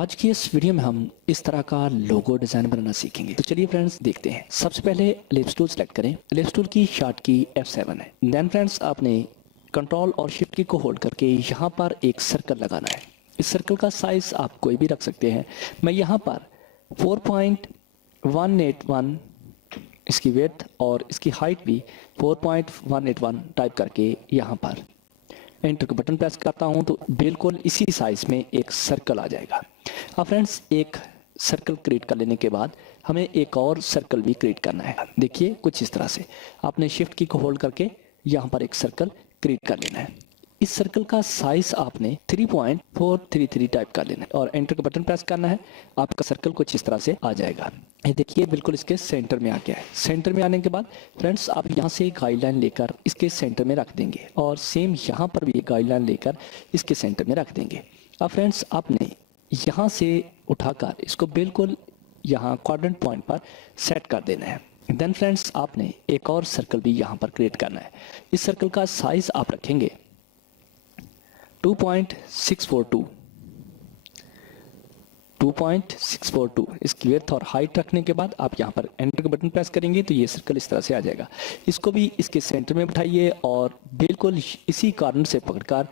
आज की इस वीडियो में हम इस तरह का लोगो डिजाइन बनाना सीखेंगे। तो चलिए फ्रेंड्स देखते हैं। सबसे पहले एलिप्स टूल सेलेक्ट करें। एलिप्स टूल की शॉर्ट की F7 है। देन फ्रेंड्स आपने कंट्रोल और शिफ्ट की को होल्ड करके यहाँ पर एक सर्कल लगाना है। इस सर्कल का साइज आप कोई भी रख सकते हैं। मैं यहाँ पर 4.181 इसकी विड्थ और इसकी हाइट भी 4.181 टाइप करके यहाँ पर एंटर का बटन प्रेस करता हूं तो बिल्कुल इसी साइज में एक सर्कल आ जाएगा। अब फ्रेंड्स एक सर्कल क्रिएट कर लेने के बाद हमें एक और सर्कल भी क्रिएट करना है। देखिए कुछ इस तरह से आपने शिफ्ट की को होल्ड करके यहाँ पर एक सर्कल क्रिएट कर लेना है। इस सर्कल का साइज आपने 3.433 टाइप कर लेना है और एंटर का बटन प्रेस करना है। आपका सर्कल कुछ इस तरह से आ जाएगा। ये देखिए बिल्कुल इसके सेंटर में आ गया है। सेंटर में आने के बाद फ्रेंड्स आप यहाँ से गाइडलाइन लेकर इसके सेंटर में रख देंगे और सेम यहाँ पर भी गाइडलाइन लेकर इसके सेंटर में रख देंगे। अब फ्रेंड्स आपने यहाँ से उठाकर इसको बिल्कुल यहाँ क्वाड्रेंट पॉइंट पर सेट कर देना है। देन फ्रेंड्स आपने एक और सर्कल भी यहाँ पर क्रिएट करना है। इस सर्कल का साइज आप रखेंगे 2.642 इसकी विड्थ और हाइट रखने के बाद आप यहाँ पर एंटर का बटन प्रेस करेंगे तो ये सर्कल इस तरह से आ जाएगा। इसको भी इसके सेंटर में बिठाइए और बिल्कुल इसी कॉर्नर से पकड़कर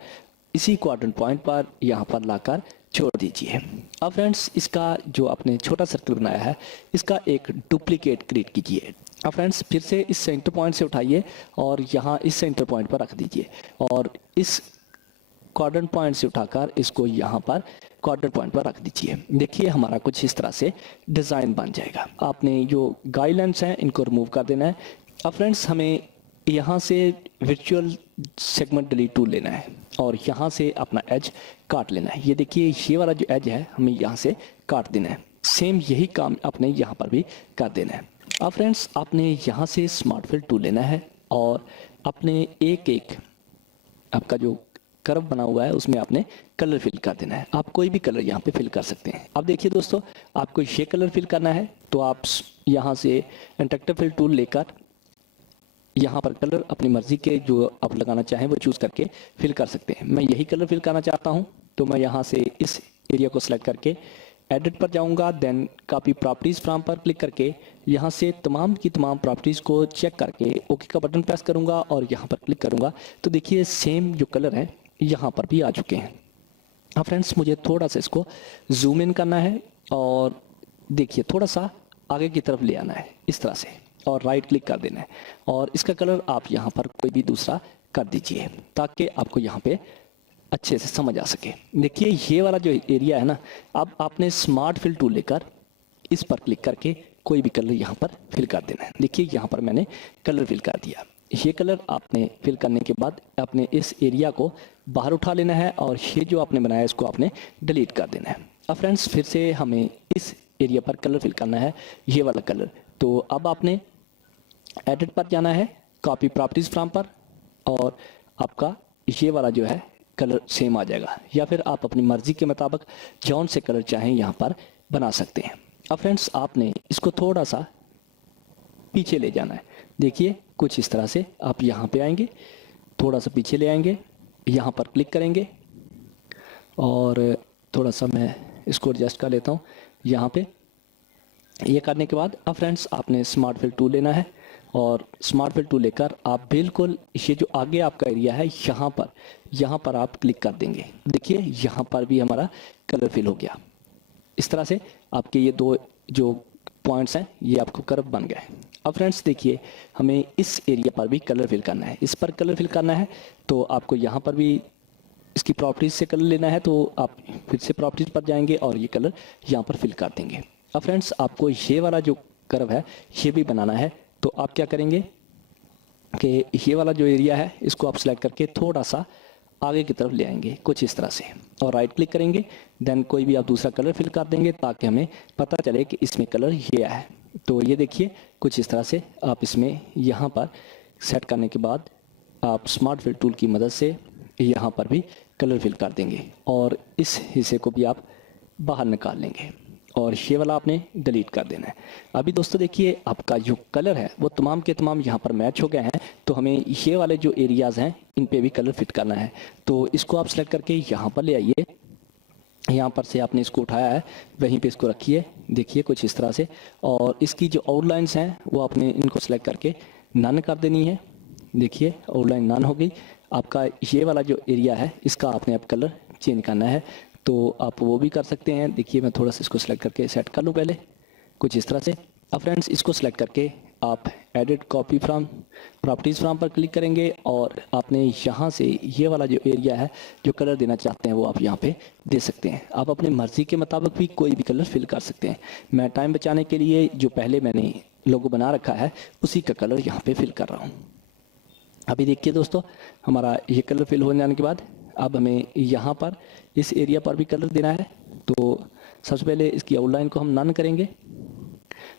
इसी क्वाड्रेंट पॉइंट पर यहाँ पर लाकर छोड़ दीजिए। अब फ्रेंड्स इसका जो आपने छोटा सर्कल बनाया है इसका एक डुप्लीकेट क्रिएट कीजिए। अब फ्रेंड्स फिर से इस सेंटर पॉइंट से उठाइए और यहाँ इस सेंटर पॉइंट पर रख दीजिए और इस क्वाड्रेंट पॉइंट से उठाकर इसको यहाँ पर क्वाड्रेंट पॉइंट पर रख दीजिए। देखिए हमारा कुछ इस तरह से डिज़ाइन बन जाएगा। आपने जो गाइडलाइंस हैं इनको रिमूव कर देना है। अब फ्रेंड्स हमें यहाँ से वर्चुअल सेगमेंट डिलीट टूल लेना है और यहाँ से अपना एज काट लेना है। ये देखिए ये वाला जो एज है हमें यहाँ से काट देना है। सेम यही काम आपने यहाँ पर भी कर देना है। अब फ्रेंड्स आपने यहाँ से स्मार्ट फिल टूल लेना है और अपने एक एक आपका जो कर्व बना हुआ है उसमें आपने कलर फिल कर देना है। आप कोई भी कलर यहाँ पे फिल कर सकते हैं। अब देखिए दोस्तों आपको ये कलर फिल करना है तो आप यहाँ से इंटरेक्टिव फिल टूल लेकर यहाँ पर कलर अपनी मर्जी के जो आप लगाना चाहें वो चूज़ करके फिल कर सकते हैं। मैं यही कलर फिल करना चाहता हूँ तो मैं यहाँ से इस एरिया को सिलेक्ट करके एडिट पर जाऊँगा। देन कॉपी प्रॉपर्टीज़ फ्रॉम पर क्लिक करके यहाँ से तमाम की तमाम प्रॉपर्टीज़ को चेक करके ओके का बटन प्रेस करूँगा और यहाँ पर क्लिक करूँगा तो देखिए सेम जो कलर है यहाँ पर भी आ चुके हैं। अब फ्रेंड्स मुझे थोड़ा सा इसको जूम इन करना है और देखिए थोड़ा सा आगे की तरफ ले आना है इस तरह से और राइट क्लिक कर देना है और इसका कलर आप यहाँ पर कोई भी दूसरा कर दीजिए ताकि आपको यहाँ पे अच्छे से समझ आ सके। देखिए ये वाला जो एरिया है ना, अब आपने स्मार्ट फिल टूल लेकर इस पर क्लिक करके कोई भी कलर यहाँ पर फिल कर देना है। देखिए यहाँ पर मैंने कलर फिल कर दिया। ये कलर आपने फिल करने के बाद आपने इस एरिया को बाहर उठा लेना है और ये जो आपने बनाया इसको आपने डिलीट कर देना है। अब फ्रेंड्स फिर से हमें इस एरिया पर कलर फिल करना है, ये वाला कलर। तो अब आपने एडिट पर जाना है, कॉपी प्रॉपर्टीज़ फ्रॉम पर और आपका ये वाला जो है कलर सेम आ जाएगा या फिर आप अपनी मर्जी के मुताबिक जौन से कलर चाहें यहाँ पर बना सकते हैं। अब फ्रेंड्स आपने इसको थोड़ा सा पीछे ले जाना है। देखिए कुछ इस तरह से आप यहाँ पे आएंगे, थोड़ा सा पीछे ले आएंगे, यहाँ पर क्लिक करेंगे और थोड़ा सा मैं इसको एडजस्ट कर लेता हूँ यहाँ पे। ये करने के बाद अब फ्रेंड्स आपने स्मार्ट फिल टूल लेना है और स्मार्ट फिल टूल लेकर आप बिल्कुल ये जो आगे आपका एरिया है यहाँ पर आप क्लिक कर देंगे। देखिए यहाँ पर भी हमारा कलर फिल हो गया। इस तरह से आपके ये दो जो पॉइंट्स हैं ये आपको कर्व बन गए। अब फ्रेंड्स देखिए हमें इस एरिया पर भी कलर फिल करना है, इस पर कलर फिल करना है तो आपको यहाँ पर भी इसकी प्रॉपर्टीज़ से कलर लेना है तो आप फिर से प्रॉपर्टीज़ पर जाएंगे और ये कलर यहाँ पर फिल कर देंगे। अब फ्रेंड्स आपको ये वाला जो कर्व है ये भी बनाना है तो आप क्या करेंगे कि ये वाला जो एरिया है इसको आप सिलेक्ट करके थोड़ा सा आगे की तरफ ले आएंगे कुछ इस तरह से और राइट क्लिक करेंगे। देन कोई भी आप दूसरा कलर फिल कर देंगे ताकि हमें पता चले कि इसमें कलर ये है। तो ये देखिए कुछ इस तरह से आप इसमें यहाँ पर सेट करने के बाद आप स्मार्ट फिल टूल की मदद से यहाँ पर भी कलर फिल कर देंगे और इस हिस्से को भी आप बाहर निकाल लेंगे और ये वाला आपने डिलीट कर देना है। अभी दोस्तों देखिए आपका जो कलर है वो तमाम के तमाम यहाँ पर मैच हो गए हैं तो हमें ये वाले जो एरियाज़ हैं इन पे भी कलर फिट करना है। तो इसको आप सेलेक्ट करके यहाँ पर ले आइए यहाँ पर से आपने इसको उठाया है, वहीं पे इसको रखिए, देखिए कुछ इस तरह से। और इसकी जो आउटलाइंस हैं वो आपने इनको सेलेक्ट करके नन कर देनी है। देखिए आउटलाइन नन हो गई। आपका ये वाला जो एरिया है इसका आपने अब कलर चेंज करना है, तो आप वो भी कर सकते हैं। देखिए मैं थोड़ा सा इसको सेलेक्ट करके सेट कर लूँ पहले, कुछ इस तरह से। अब फ्रेंड्स इसको सेलेक्ट करके आप edit copy from properties from पर क्लिक करेंगे और आपने यहाँ से ये वाला जो एरिया है जो कलर देना चाहते हैं वो आप यहाँ पे दे सकते हैं। आप अपनी मर्ज़ी के मुताबिक भी कोई भी कलर फिल कर सकते हैं। मैं टाइम बचाने के लिए जो पहले मैंने लोगो बना रखा है उसी का कलर यहाँ पे फिल कर रहा हूँ। अभी देखिए दोस्तों, हमारा ये कलर फिल हो जाने के बाद अब हमें यहाँ पर इस एरिया पर भी कलर देना है। तो सबसे पहले इसकी आउटलाइन को हम नन करेंगे,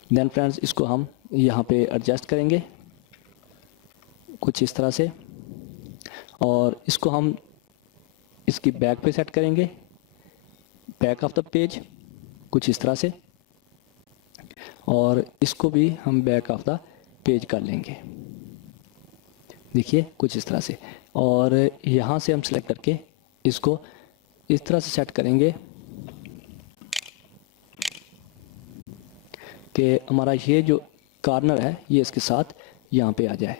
देन फ्रेंड्स इसको हम यहाँ पे एडजस्ट करेंगे कुछ इस तरह से, और इसको हम इसकी बैक पे सेट करेंगे, बैक ऑफ द पेज कुछ इस तरह से, और इसको भी हम बैक ऑफ द पेज कर लेंगे, देखिए कुछ इस तरह से। और यहाँ से हम सेलेक्ट करके इसको इस तरह से सेट करेंगे कि हमारा ये जो कॉर्नर है ये इसके साथ यहाँ पे आ जाए,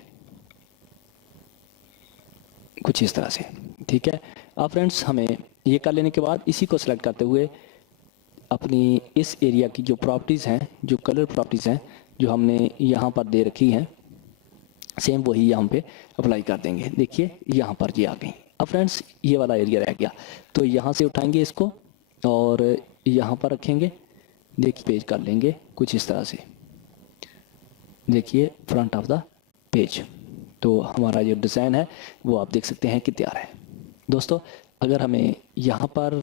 कुछ इस तरह से, ठीक है। अब फ्रेंड्स हमें ये कर लेने के बाद इसी को सेलेक्ट करते हुए अपनी इस एरिया की जो प्रॉपर्टीज़ हैं, जो कलर प्रॉपर्टीज़ हैं जो हमने यहाँ पर दे रखी हैं, सेम वही यहाँ पे अप्लाई कर देंगे। देखिए यहाँ पर ये आ गई। अब फ्रेंड्स ये वाला एरिया रह गया, तो यहाँ से उठाएंगे इसको और यहाँ पर रखेंगे, देखिए पेज कर लेंगे कुछ इस तरह से, देखिए फ्रंट ऑफ द पेज। तो हमारा जो डिज़ाइन है वो आप देख सकते हैं कि तैयार है। दोस्तों अगर हमें यहाँ पर